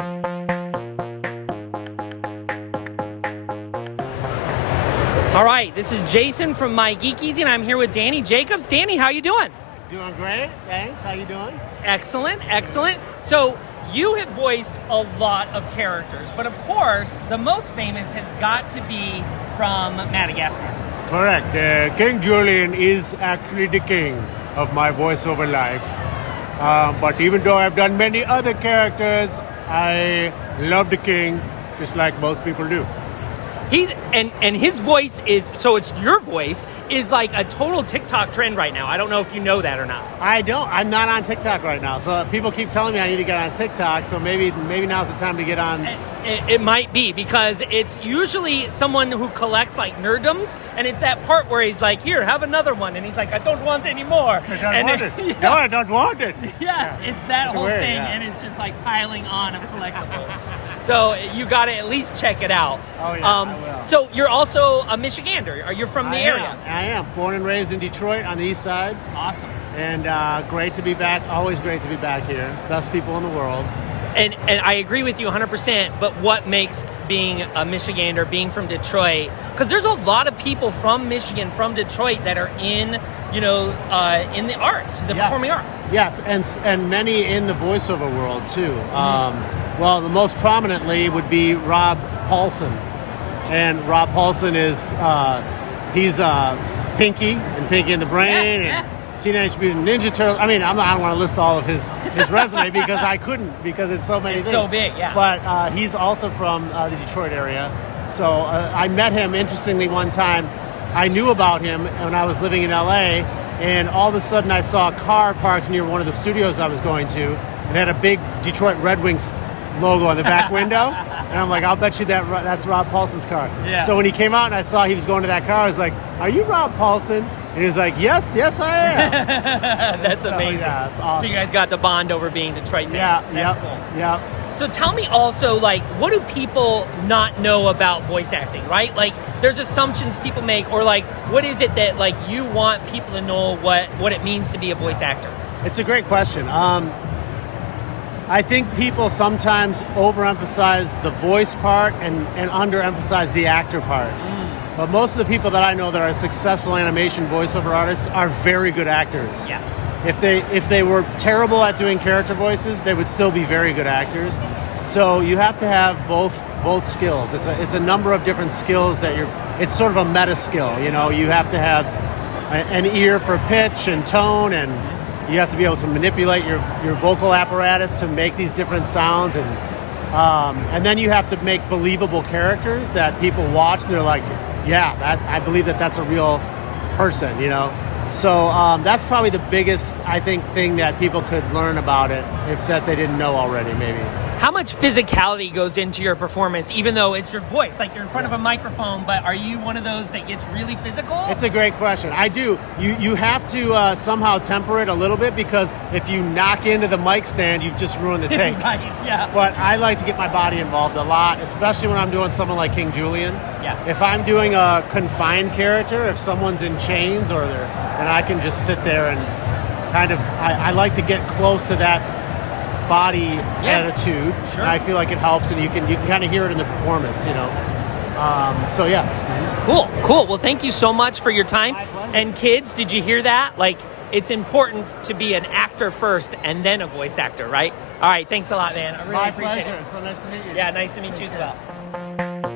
All right, this is Jason from My Geek Easy, and I'm here with Danny Jacobs. Danny, how you doing? Doing great, thanks. How you doing? Excellent, excellent. So you have voiced a lot of characters, but of course, the most famous has got to be from Madagascar. Correct. King Julien is actually the king of my voiceover life. But even though I've done many other characters, I love the king just like most people do. He's and his voice is, so it's your voice is like a total TikTok trend right now. I don't know if you know that or not. I don't. I'm not on TikTok right now. So people keep telling me I need to get on TikTok. So maybe now's the time to get on. It might be, because it's usually someone who collects like nerddoms, and it's that part where he's like, here, have another one, and he's like, I don't want any more. I don't want it. Yeah. No, I don't want it. Yes, yeah. It's that whole thing, and it's just like piling on of collectibles. So you got to at least check it out. Oh yeah, I will. So you're also a Michigander. Are you from the area? I am. Born and raised in Detroit on the east side. Awesome. And great to be back. Always great to be back here. Best people in the world. And I agree with you 100%, but what makes being a Michigander, being from Detroit, because there's a lot of people from Michigan, from Detroit, that are in, in the arts, the performing arts. Yes, and many in the voiceover world, too. Well, the most prominently would be Rob Paulsen. And Rob Paulsen is, he's Pinky, and Pinky and the Brain, and Teenage Mutant Ninja Turtles. I mean, I don't want to list all of his resume because I couldn't, because it's so many things. So big, yeah. But he's also from the Detroit area. So I met him, interestingly, one time. I knew about him when I was living in LA, and all of a sudden I saw a car parked near one of the studios I was going to, and had a big Detroit Red Wings logo on the back window. And I'm like, I'll bet you that's Rob Paulsen's car. Yeah. So when he came out and I saw he was going to that car, I was like, are you Rob Paulsen? And he was like, yes, I am. That's amazing. Yeah, that's awesome. So you guys got to bond over being Detroit fans. Yeah, That's cool. Yeah. So tell me also, like, what do people not know about voice acting, right? Like, there's assumptions people make, or like, what is it that like you want people to know what it means to be a voice actor? It's a great question. I think people sometimes overemphasize the voice part and underemphasize the actor part. But most of the people that I know that are successful animation voiceover artists are very good actors. Yeah. If they were terrible at doing character voices, they would still be very good actors. So you have to have both skills. It's a number of different skills that it's sort of a meta skill. You have to have an ear for pitch and tone, and you have to be able to manipulate your vocal apparatus to make these different sounds, and then you have to make believable characters that people watch and they're like, yeah, I believe that's a real person, So that's probably the biggest, I think, thing that people could learn about it, that they didn't know already, maybe. How much physicality goes into your performance, even though it's your voice? Like, you're in front of a microphone, but are you one of those that gets really physical? It's a great question. I do. You have to somehow temper it a little bit, because if you knock into the mic stand, you've just ruined the take. Right, yeah. But I like to get my body involved a lot, especially when I'm doing someone like King Julien. Yeah. If I'm doing a confined character, if someone's in chains and I can just sit there and kind of, I like to get close to that body attitude. Sure. And I feel like it helps, and you can kind of hear it in the performance, So yeah. Cool. Well, thank you so much for your time. My pleasure. And kids, did you hear that? Like, it's important to be an actor first and then a voice actor, right? All right, thanks a lot, man. I really appreciate it. My pleasure. So nice to meet you. Yeah, nice to meet you as well.